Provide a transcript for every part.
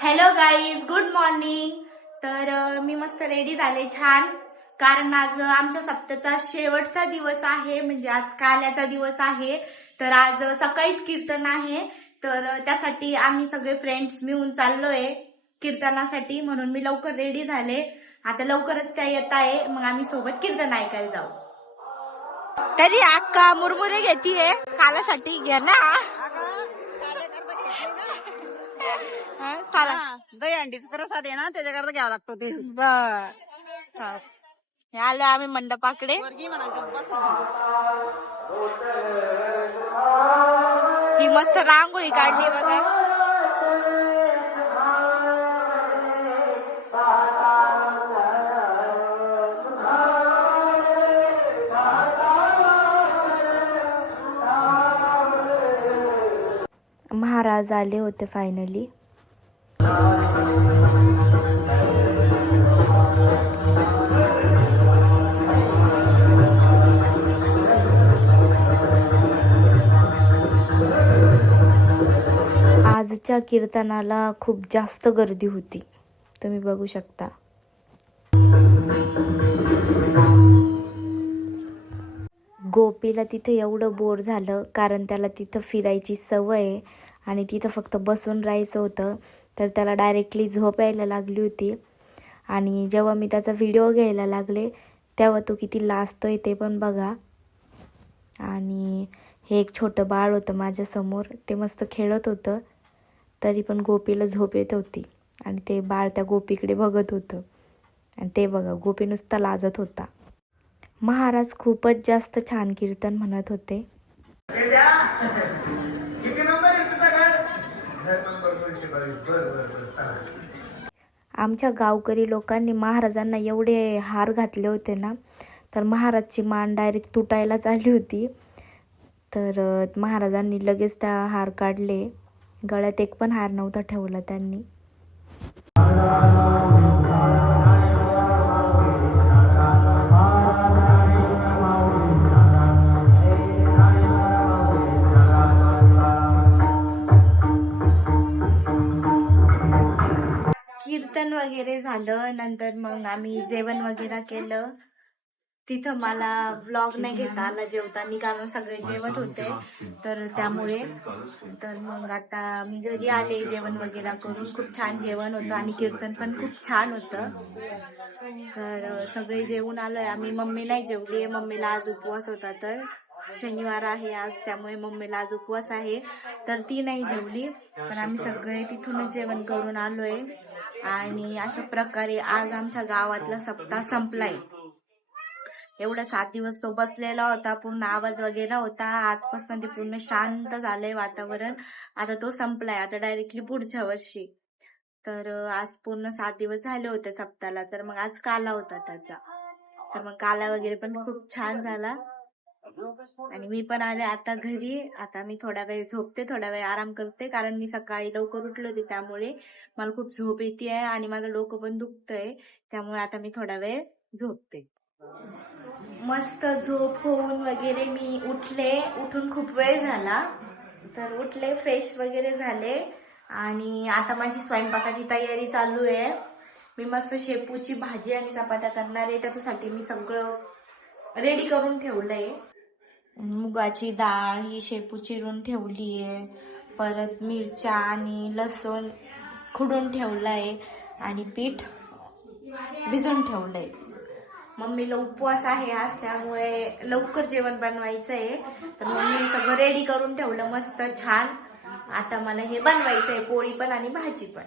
Hello guys, good morning. तर मी मस्त ready झाले छान, कारण आज आमच्या सप्त्याचा शेवटचा दिवस आहे. म्हणजे आज काल्याचा दिवस आहे. तर आज सकाळीच कीर्तन आहे. तर त्यासाठी आम्ही सगळे फ्रेंड्स मिळून चाललोय कीर्तनासाठी, म्हणून मी लवकर रेडी झाले. आता लवकरच त्या येत आहे, मग आम्ही सोबत कीर्तन ऐकायला जाऊ. तरी अक्का मुरमुरे घेतीये खाण्यासाठी, घ्या ना. दही अंडीच प्रसाद आहे ना, त्याच्याकरता घ्यावा लागतो ते. बर आले आम्ही मंडपाकडे. ही मस्त रांगोळी काढली बघा. महाराज आले होते फायनली. आजच्या कीर्तनाला खूप जास्त गर्दी होती, तुम्ही बघू शकता. गोपीला तिथं एवढं बोर झालं, कारण त्याला तिथं फिरायची सवय आहे आणि तिथं फक्त बसून राहायचं होतं. तर त्याला डायरेक्टली झोप यायला लागली होती. आणि जेव्हा मी त्याचा व्हिडिओ घ्यायला लागले तेव्हा तो किती लाजतोय ते पण बघा. आणि हे एक छोटं बाळ होतं माझ्यासमोर, ते मस्त खेळत होतं. तरी पण गोपीला झोप येत होती आणि ते बाळ त्या गोपीकडे बघत होतं. आणि ते बघा, गोपी नुसता लाजत होता. महाराज खूपच जास्त छान कीर्तन म्हणत होते. आमच्या गावकरी लोकांनी महाराजांना एवढे हार घातले होते ना, तर महाराजची मान डायरेक्ट तुटायलाच आली होती. तर महाराजांनी लगेच त्या हार काढले. गळ्यात एक पण हार नव्हता ठेवला त्यांनी. कीर्तन वगैरे झालं, नंतर मग आम्ही जेवण वगैरे केलं. तिथं मला व्लॉग नाही घेता आला जेवताना, कारण सगळे जेवत होते. तर त्यामुळे तर मग आता मी घरी आले जेवण वगैरे करून. खूप छान जेवण होतं आणि कीर्तन पण खूप छान होतं. तर सगळे जेवून आलोय आम्ही. मम्मी नाही जेवली, मम्मीला आज उपवास होता. तर शनिवार आहे आज, त्यामुळे मम्मीला आज उपवास आहे, तर ती नाही जेवली. पण आम्ही सगळे तिथूनच जेवण करून आलोय. आणि अशा प्रकारे आज आमच्या गावातला सप्ताह संपलाय. एवढा 7 दिवस तो बसलेला होता, पूर्ण आवाज वगैरे होता. आजपासून ते पूर्ण शांत झालंय वातावरण. आता तो संपलाय, आता डायरेक्टली पुढच्या वर्षी. तर आज पूर्ण 7 दिवस झाले होते सप्ताहाला. तर मग आज काला होता त्याचा. तर मग काला वगैरे पण खूप छान झाला. आणि मी पण आले आता घरी. आता मी थोडा वेळ झोपते, थोडा वेळ आराम करते, कारण मी सकाळी लवकर उठले होते, त्यामुळे मला खूप झोप येते आहे आणि माझं डोकं पण दुखतंय. त्यामुळे आता मी थोडा वेळ झोपते. मस्त झोप होऊन वगैरे मी उठले. उठून खूप वेळ झाला, तर उठले, फ्रेश वगैरे झाले. आणि आता माझी स्वयंपाकाची तयारी चालू आहे. मी मस्त शेपूची भाजी आणि चपात्या करणार आहे. त्याच्यासाठी मी सगळं रेडी करून ठेवलंय. मुगाची डाळ ही शेपू चिरून ठेवली आहे. परत मिरच्या आणि लसूण खुडून ठेवलाय आणि पीठ भिजून ठेवलंय. मम्मीला उपवास आहे आज, त्यामुळे लवकर जेवण बनवायचं आहे. तर मम्मी सगळं रेडी करून ठेवलं मस्त छान. आता मला हे बनवायचं आहे, पोळी पण आणि भाजी पण.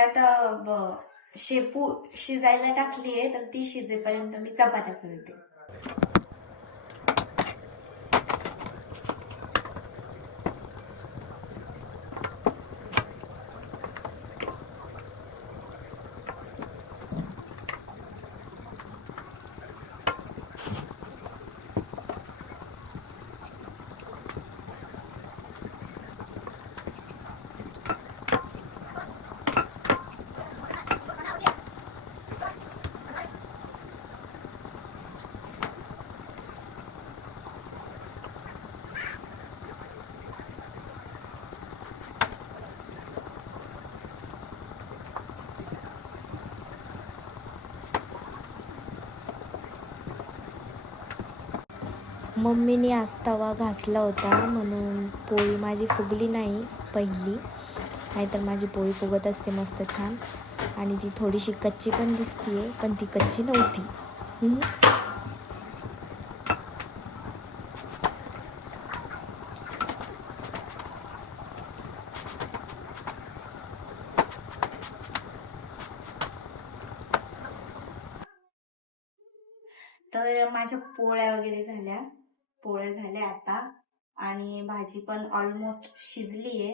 आता शेपू शिजायला टाकली आहे, तर ती शिजेपर्यंत मी चपात्या करते. मम्मीने आज तवा घासला होता म्हणून पोळी माझी फुगली नाही पहिली, नाहीतर माझी पोळी फुगत असते मस्त छान. आणि ती थोडीशी कच्ची पण दिसतीये, पण ती कच्ची नव्हती. तर माझ्या पोळ्या वगैरे झाल्या, पोळ्या झाल्या आता, आणि भाजी पण ऑलमोस्ट शिजलीये.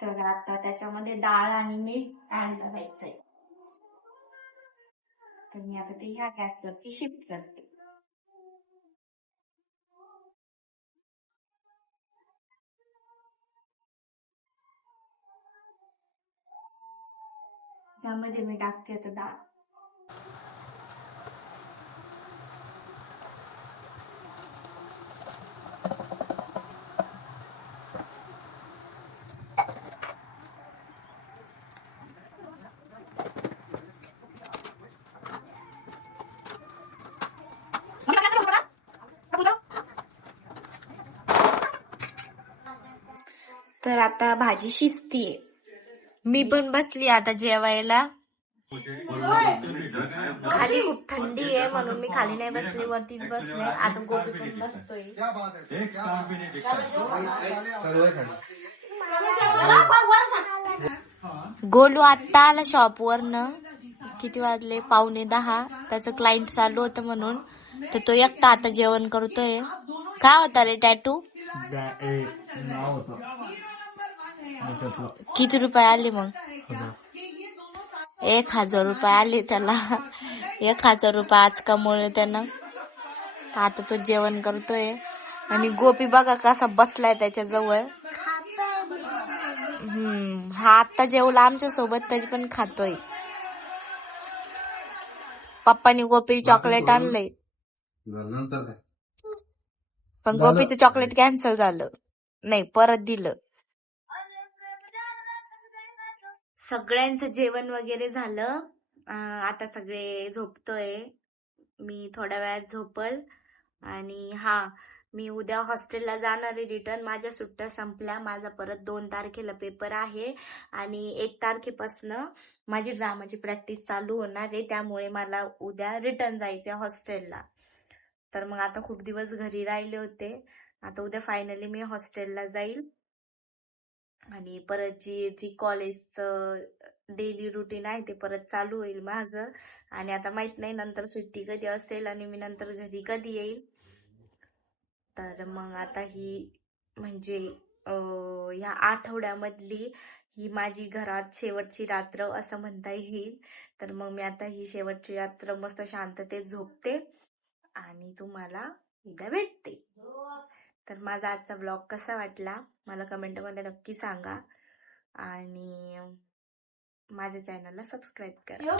तर आता त्याच्यामध्ये डाळ आणि मीठ ऍड करायचंय. तर मी आता ते ह्या गॅसवरती शिफ्ट करते. त्यामध्ये मी टाकते आता डाळ. तर आता भाजी शिजतीये. मी पण बसली आता जेवायला. खाली खूप थंडी आहे म्हणून मी खाली नाही बसले, वरतीच बसले. आता गोपी पण बसतोय. गोलू आत्ता आला शॉपवरनं. किती वाजले? 9:45. त्याचं क्लायंट चालू होतं म्हणून, तर तो एकटा आता जेवण करतोय. काय होता रे टॅटू? किती रुपये आले मग? 1,000 रुपये आले त्याला. 1,000 रुपये आज कमवले त्यानं. आता तो जेवण करतोय. आणि गोपी बघा कसा बसलाय त्याच्या जवळ. हा आता जेवला आमच्या सोबत तरी पण खातोय. पप्पानी गोपी चॉकलेट आणलंय, पण गोपीचं चॉकलेट कॅन्सल झालं. नाही, परत दिलं. सगळ्यांचं जेवण वगैरे झालं. आता सगळे झोपतोय. मी थोड्या वेळात झोपल. आणि मी उद्या हॉस्टेलला जाणार आहे रिटर्न. माझ्या सुट्ट्या संपल्या. माझा परत 2 तारखेला पेपर आहे आणि 1 तारखेपासनं माझी ड्रामाची प्रॅक्टिस चालू होणार आहे. त्यामुळे मला उद्या रिटर्न जायचंय हॉस्टेलला. तर मग आता खूप दिवस घरी राहिले होते. आता उद्या फायनली मी हॉस्टेलला जाईल. आणि परत जी कॉलेजचं डेली रुटीन आहे ते परत चालू होईल माझं. आणि आता माहित नाही नंतर सुट्टी कधी असेल आणि मी नंतर घरी कधी येईल. तर मग आता ही म्हणजे ह्या आठवड्यामधली ही माझी घरात शेवटची रात्र असं म्हणता येईल. तर मग मी आता ही शेवटची रात्र मस्त शांततेत झोपते आणि तुम्हाला उद्या भेटते. तर माझा आजचा व्लॉग कसा वाटला मला कमेंटमध्ये नक्की सांगा. आणि माझ्या चॅनलला सबस्क्राईब करा.